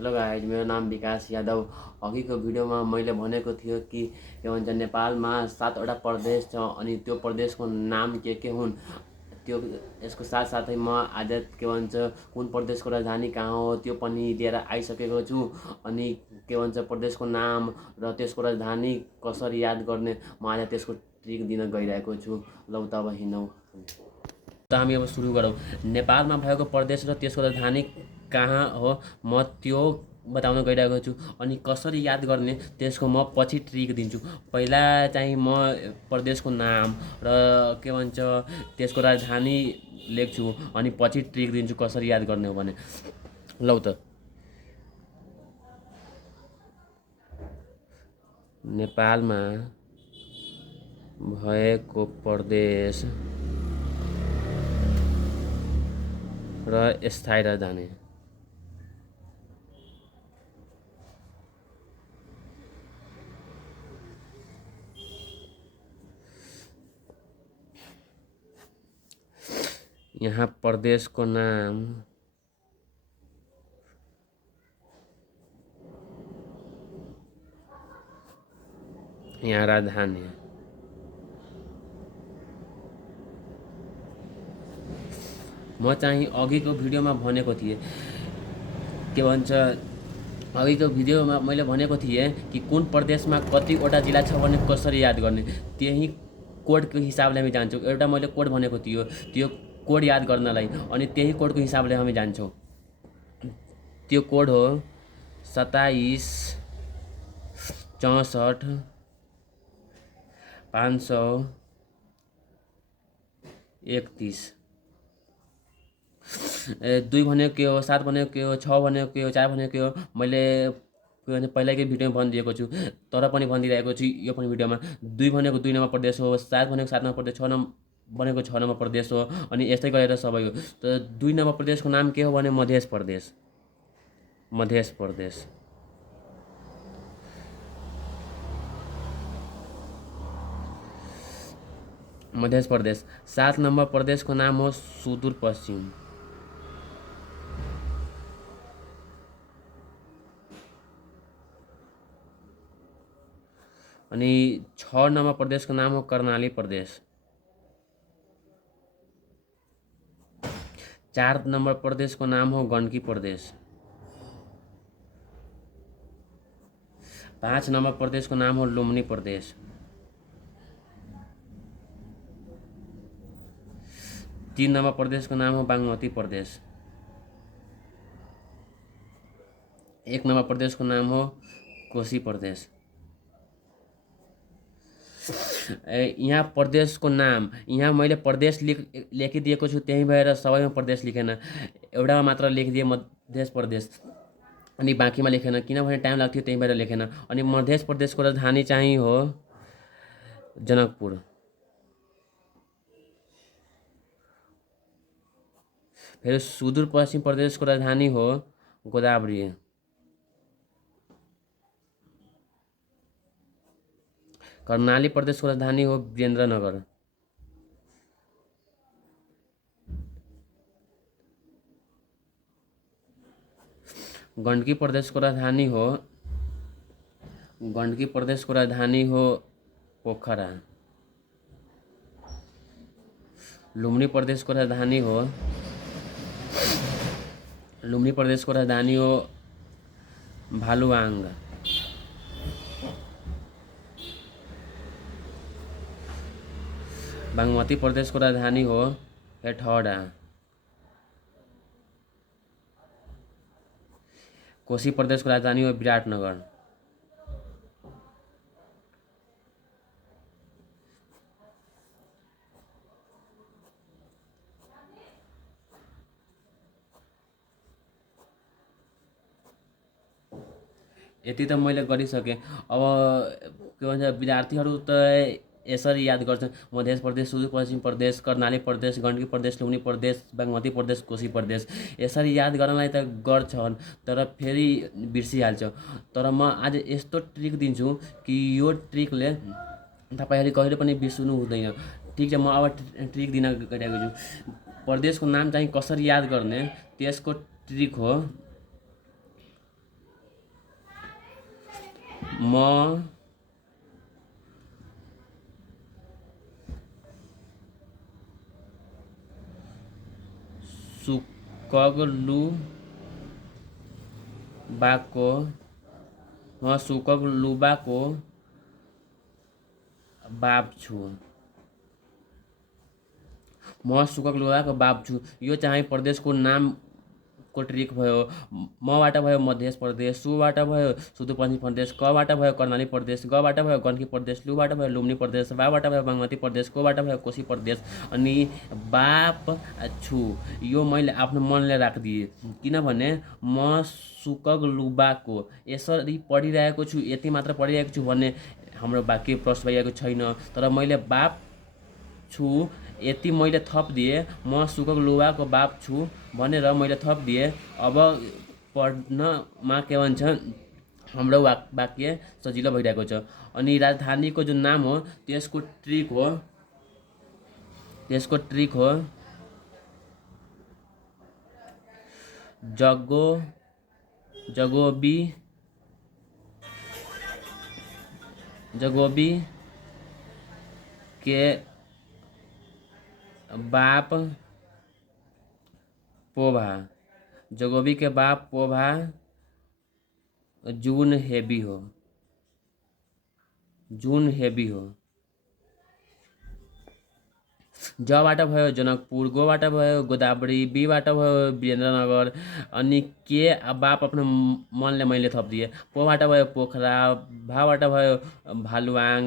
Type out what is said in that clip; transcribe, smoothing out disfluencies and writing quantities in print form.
Hello guys, मेरो नाम विकास यादव। अघिको भिडियोमा मैले भनेको थियो कि के भन्छ नेपालमा 7वटा प्रदेश छ अनि त्यो प्रदेशको नाम के हुन्। त्यो यसको साथसाथै म आज के भन्छ कुन प्रदेशको राजधानी कहाँ हो त्यो पनि लिएर आइसकेको छु। अनि के भन्छ प्रदेशको नाम र त्यसको राजधानी कसरी याद गर्ने म आज त्यसको ट्रिक दिन गइरहेको छु। लौ त अब हिँडौँ। त हामी अब सुरु गरौँ। नेपालमा भएको प्रदेश र त्यसको राजधानी कहाँ हो म त्यो बताउन गइरहेको छु। अनि कसरी याद गर्ने त्यसको म पछि ट्रिक दिन्छु। पहिला चाहिँ म प्रदेशको नाम र के भन्छ त्यसको राजधानी लेख्छु अनि पछि ट्रिक दिन्छु कसरी याद गर्ने हो भने। लौ त नेपालमा भएको प्रदेश र स्थायी राजधानी। यहाँ प्रदेशको नाम यहाँ राजधानी। म चाहिँ अघिको भिडियोमा भनेको थिएँ के भन्छ अघिको भिडियोमा मैले भनेको थिएँ कि कुन प्रदेशमा कतिवटा जिल्ला छ भने कसरी याद गर्ने। त्यही कोडको हिसाबले हामी जान्छौँ। एउटा मैले कोड भनेको थियो त्यो कोड याद गर्नलाई, अनि त्यही कोडको हिसाबले हामी जान्छौँ। त्यो कोड हो 27 64 531। 2 भनेको के हो, 7 भनेको के हो, 6 भनेको के हो, 4 भनेको के हो मैले पहिलाकै भिडियोमा भनिदिएको छु, तर पनि भनिदिइरहेको छु यो पनि भिडियोमा। 2 भनेको 2 नम्बर प्रदेश हो, 7 भनेको 7 नम्बर प्रदेश, 6 भनेको 6 नम्बर प्रदेश हो, अनि यस्तै गरेर सबै हो। त 2 नम्बर प्रदेशको नाम के हो भने मध्य प्रदेश। मध्य प्रदेश। मध्य प्रदेश। 7 नम्बर प्रदेशको नाम हो सुदूरपश्चिम। अनि 6 नम्बर प्रदेशको नाम हो कर्णाली प्रदेश। 4 नम्बर प्रदेशको नाम हो गण्डकी प्रदेश। 5 नम्बर प्रदेशको नाम हो लुम्बिनी प्रदेश। 3 नम्बर प्रदेशको नाम हो बागमती प्रदेश। 1 नम्बर प्रदेशको नाम हो कोशी प्रदेश। यहाँ प्रदेशको नाम यहाँ मैले प्रदेश लेखिदिएको छु, त्यही भएर सबैमा प्रदेश लेखेन, एउटामा मात्र लेखिदिएँ मध्य प्रदेश, अनि बाँकीमा लेखेन किनभने टाइम लाग्थ्यो त्यही भएर लेखेन। अनि मध्य प्रदेशको राजधानी चाहिँ हो जनकपुर। फेरि सुदूरपश्चिम प्रदेशको राजधानी हो गोदावरी। कर्णाली प्रदेशको राजधानी हो वीरेन्द्रनगर। गण्डकी प्रदेशको राजधानी हो पोखरा। लुम्बिनी प्रदेशको राजधानी हो भालुवाङ। बागमती प्रदेशको राजधानी हो हेटौडा। कोशी प्रदेशको राजधानी हो विराटनगर। यति त मैले गरिसकेँ। अब के भन्छ विद्यार्थीहरू त यसरी याद गर्छन् मध्य प्रदेश, सुदूरपश्चिम प्रदेश, कर्णाली प्रदेश, गण्डकी प्रदेश, लुम्बिनी प्रदेश, बागमती प्रदेश, कोशी प्रदेश। यसरी याद गर्नलाई त गर्छन् तर फेरि बिर्सिहाल्छ। तर म आज यस्तो ट्रिक दिन्छु कि यो ट्रिकले तपाईँहरूले कहिले पनि बिर्सनु हुँदैन। ठिक छ, म अब ट्रिक दिन गइरहेको छु। प्रदेशको नाम चाहिँ कसरी याद गर्ने त्यसको ट्रिक हो म सुकगलुबाको बाप छु। म सुकगलुबाको बाप छु। यो चाहिँ प्रदेशको नामको ट्रिक भयो। मबाट भयो मध्य प्रदेश, सुबाट भयो सुदूरपश्चिम प्रदेश, कबाट भयो कर्णाली प्रदेश, गबाट भयो गण्डकी प्रदेश, लुबाट भयो लुम्बिनी प्रदेश, बाबाट भयो बागमती प्रदेश, कोबाट भयो कोशी प्रदेश। अनि बाप छु यो मैले आफ्नो मनले राखिदिएँ, किनभने म सुकगलुबाको यसरी पढिरहेको छु, यति मात्र पढिरहेको छु भन्ने हाम्रो वाक्य प्रश्न भइरहेको छैन। तर मैले बाप छु यति मैले थप दिएँ, म सुकगलुबाको बाप छु भनेर मैले थप दिएँ। अब पढ्नमा के भन्छ हाम्रो वाक्य सजिलो भइरहेको छ। अनि राजधानीको जुन नाम हो त्यसको ट्रिक हो जगोबी के बाप पोभा। जगोबी के बाप पोभा जून हेबी हो। जबाट भयो जनकपुर, गोबाट भयो गोदावरी, बीबाट भयो वीरेन्द्रनगर। अनि के बाप आफ्नो मनले मैले थपिदिएँ। पोबाट भयो पोखरा, भाबाट भयो भालुवाङ,